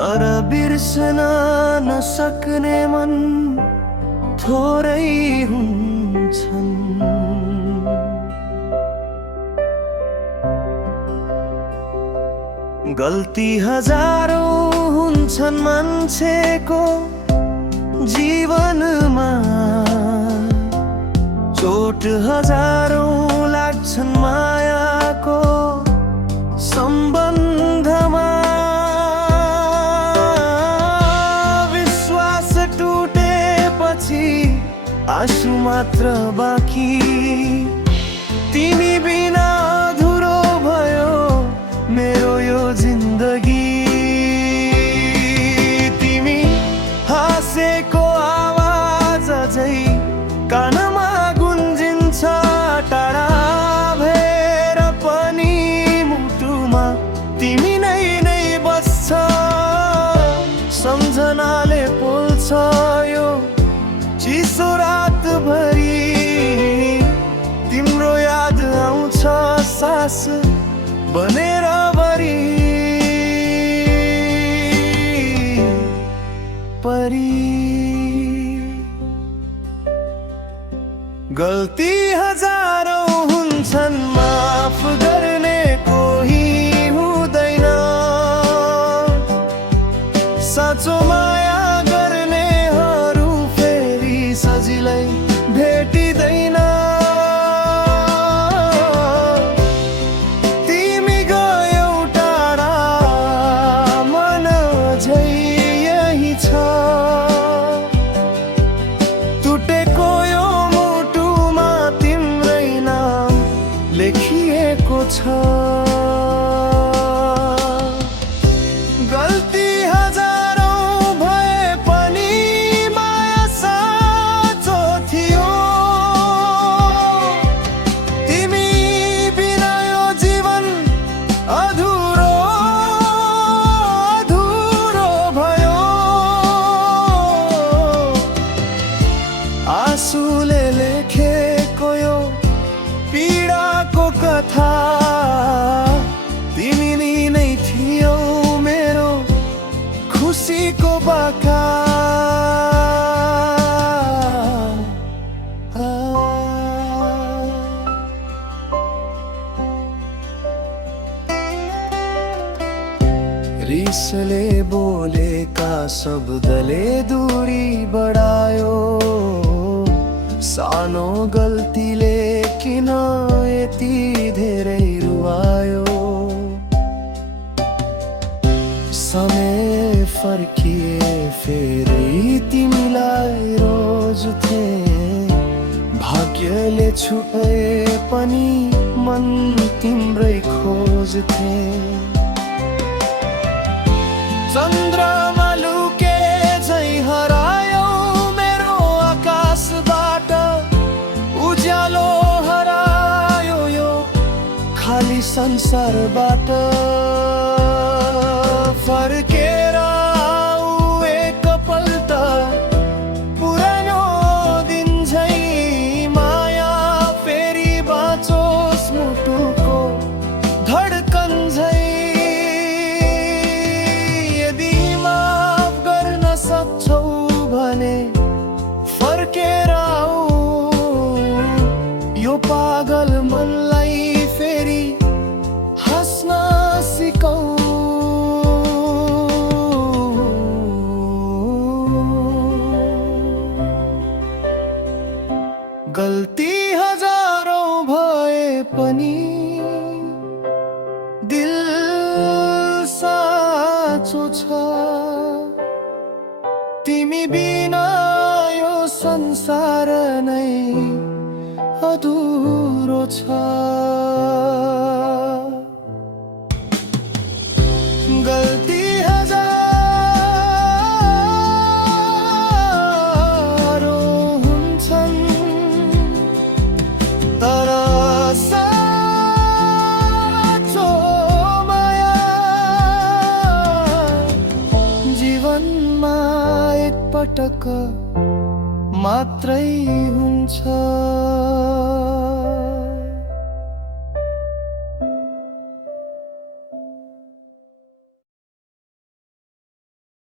तर बिर्सन नसक्ने मन थोरै हुन्छन्। गल्ती हजारौं हुन्छन् मान्छेको जीवनमा, चोट हजारौं लाग्छन् मायाको सम्बन्धमा। विश्वास टुटेपछि आँसु मात्र बाँकी, तिमी बिना अधुरो भयो मेरो यो जिन्दगी। तिमी हाँसेको आवाज अझै कानमा गुन्जिन्छ, टाढा भएर पनि मुटुमा तिमी नै बस्छ। सम्झनाले पोल्छ यो चिसो रातभरि, तिम्रो याद आउँछ सास बनेर भरि। गल्ती हजारौं हुन्छन्, माफ गर्ने कोही हुँदैन। साँचो माया गर्नेहरू फेरि सजिलै भेटिँदैन। तिमी गयौ टाढा, मन अझै यही छ। टुटेको यो मुटुमा तिम्रै नाम लेखिएको छ। गल्ती हजारौं भए पनि माया साँचो थियो। तिमी बिना यो जीवन अधुरो भयो। आँसुले लेखेको यो पीडाको कथा, तिमी नै थियौ मेरो खुसीको बाका। रिसले बोलेका शब्दले दूरी बढायो, सानो गल्तीले किन यति धेरै रुवायो। समय फर्किए फेरि तिमीलाई रोज्थे, भाग्यले छुए पनि मन तिम्रै खोज्थे। चन्द्रमा लुके झै हरायो मेरो आकाशबाट, उज्यालो हरायो यो खाली संसारबाट। फर्केर आऊ एकपल्ट पुरानो दिन झै, माया फेरि बाँचोस् मुटुको धड्कन झै। यदि माफ गर्न सक्छौ भने फर्केर आऊ, यो पागल मनलाई फेरि हाँस्न सिकाऊ। गल्ती हजारौं भए पनि दिल साँचो छ। तिमी बिना यो संसार नै अधुरो छ। गल्ती पटक मात्रै हुन्छ।